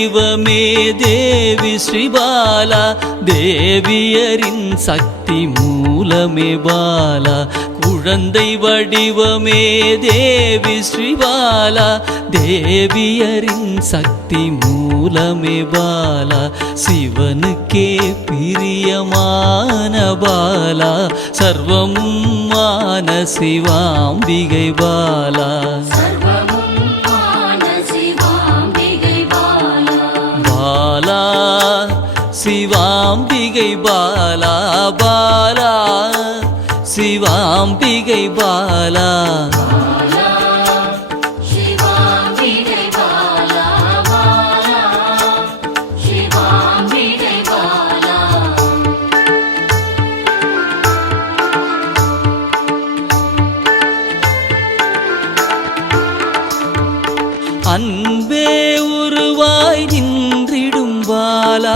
வடிவமே தேவி ஸ்ரீபாலா, தேவியரின் சக்தி மூலமே பாலா. குழந்தை வடிவமே தேவி ஸ்ரீபாலா, தேவியரின் சக்தி மூலமே பாலா. சிவனுக்கே பிரியமான பாலா, சர்வமும் மான சிவாம்பிகை பாலா. பாலா சிவாம்பிகை பாலா, பாலா சிவாம்பிகை பாலா. அன்பே உருவாய் நின்றிடும் பாலா,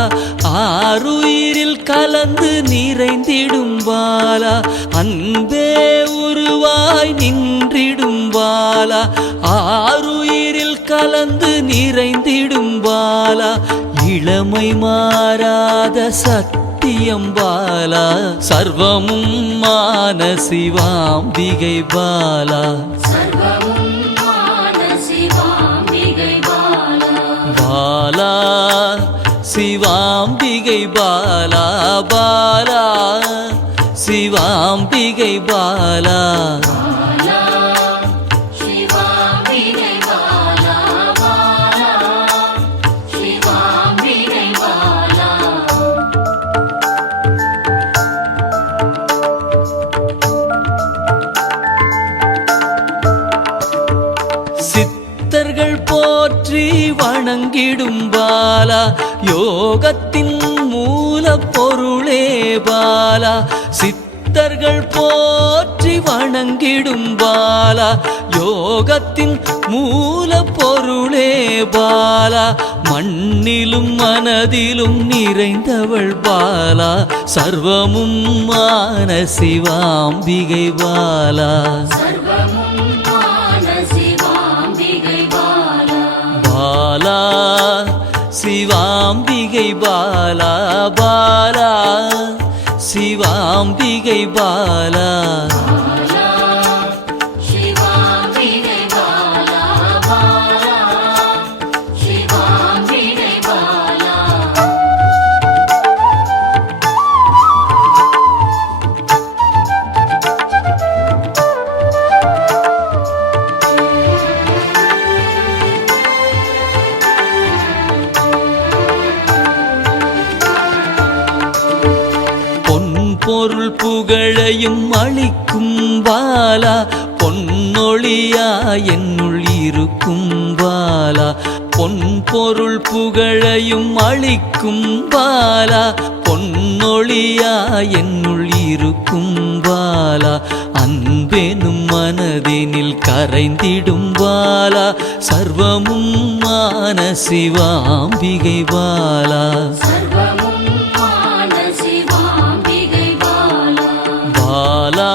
ஆருயிரில் கலந்து நிறைந்திடும் பாலா. அன்பே உருவாய் நின்றிடும் பாலா, ஆருயிரில் கலந்து நிறைந்திடும் பாலா. இளமை மாறாத சத்தியம் பாலா, சர்வமும் மான சிவாம்பிகை பாலா. பாலா சிவாம்பிகை பாலா, பாலா சிவாம்பிகை பாலா. சித்தர்கள் போற்றி வணங்கிடும் பாலா, யோகத்தின் மூல பொருளே பாலா. சித்தர்கள் போற்றி வணங்கிடும் பாலா, யோகத்தின் மூல பொருளே பாலா. மண்ணிலும் மனதிலும் நிறைந்தவள் பாலா, சர்வமும் மான சிவாம்பிகை பாலா. பாலா சிவாம்பிகை பாலா, பாலா சிவாம்பிகை பாலா. பொருள் புகழையும் அளிக்கும் பாலா, பொன்னொழியா என்னுள் இருக்கும் பாலா. பொன் பொருள் புகழையும் அளிக்கும் பாலா, பொன்னொழியா என்னுள் இருக்கும் பாலா. அன்பெனும் மனதினில் கரைந்திடும் பாலா, சர்வமும் மான சிவாம்பிகை பாலா. பாலா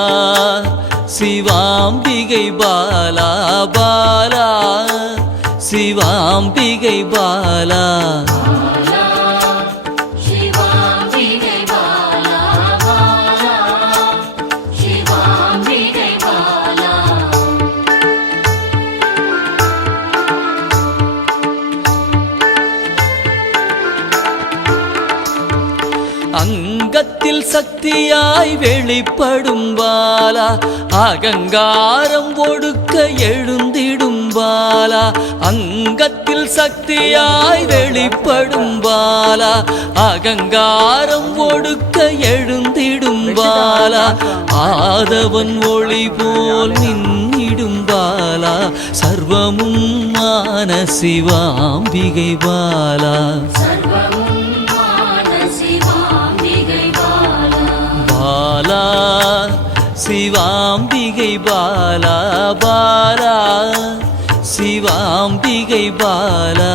சிவாம்பிகை பாலா, பாலா சிவாம்பிகை பாலா. அங்கத்தில் சக்தியாய் வெளிப்படும் பாலா, அகங்காரம் ஒடுக்க எழுந்திடும் பாலா. அங்கத்தில் சக்தியாய் வெளிப்படும் பாலா, அகங்காரம் ஒடுக்க எழுந்திடும் பாலா. ஆதவன் ஒளி போல் நின்னிடும் பாலா, சர்வமும் மான சிவாம்பிகை பாலா. பாலா சிவாம்பிகை பாலா, பாலா சிவாம்பிகை பாலா.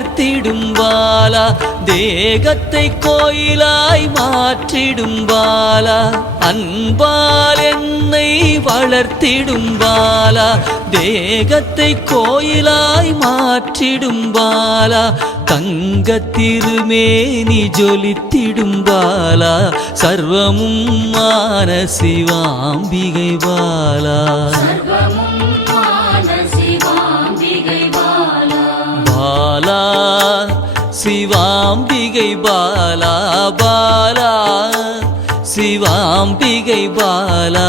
வளர்த்திடும் பாலா தேகத்தை கோயிலாய் மாற்றிடும் பாலா அன்பால் என்னை வளர்த்திடும் பாலா தேகத்தை கோயிலாய் மாற்றிடும் பாலா தங்க திருமேனி ஜொலித்திடும் பாலா சர்வமும் மான சிவாம்பிகை பாலா பாலா சிவாம்பிகை பாலா பாலா சிவாம்பிகை பாலா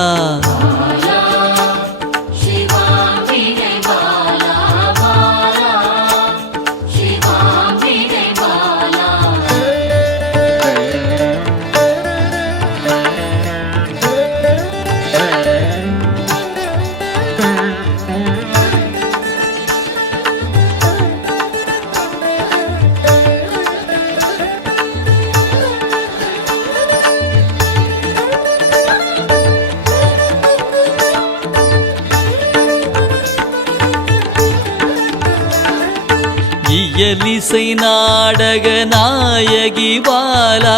இயலிசை நாடக நாயகி பாலா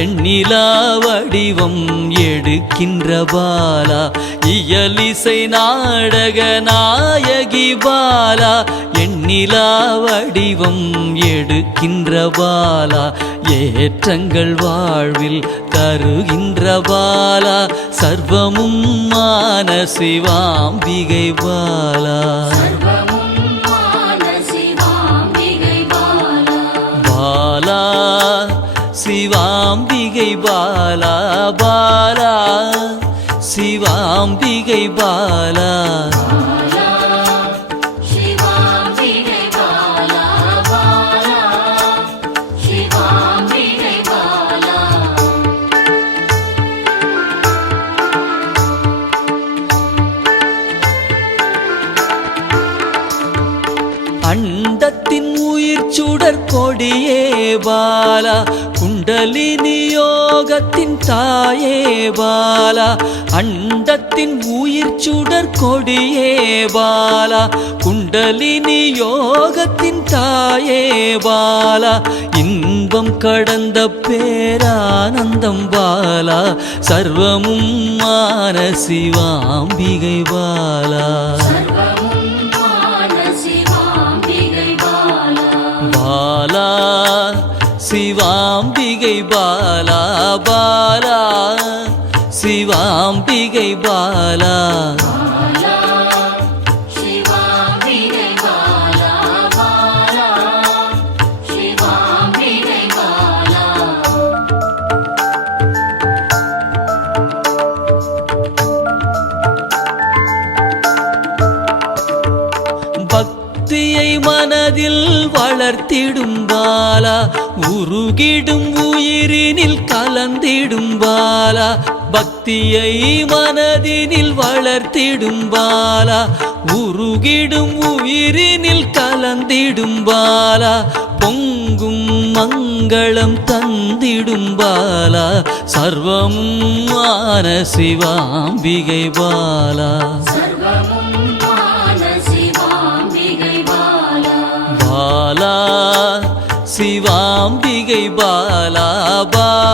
எண்ணிலா வடிவம் எடுக்கின்ற பாலா இயலிசை நாடக நாயகி பாலா எண்ணிலா வடிவம் எடுக்கின்ற பாலா ஏற்றங்கள் வாழ்வில் தருகின்ற பாலா சர்வமும் மான சிவாம்பிகை பாலா பாலா சிவாம்பிகை பாலா பாலா சிவாம்பிகை பாலா அண்டத்தின் உயிர் சுடர் கொடியே பாலா குண்டலினி யோகத்தின் தாயே பாலா அண்டத்தின் உயிர் சுடர் கொடியே பாலா குண்டலினி யோகத்தின் தாயே பாலா இன்பம் கடந்த பேரானந்தம் பாலா சர்வமும் மான சிவாம்பிகை பாலா பாலா சிவாம்பிகை பாலா பாலா சிவாம்பிகை பாலா பக்தியை மனதில் வளர்த்திடும் பாலா உருகிடும் உயிரினில் கலந்திடும் பாலா பக்தியை மனதினில் வளர்த்திடும் பாலா உருகிடும் உயிரினில் கலந்திடும் பாலா பொங்கும் மங்களம் தந்திடும் பாலா சர்வமும் மான சிவாம்பிகை பாலா பாலா சிவாம்பிகை பாலா பாலா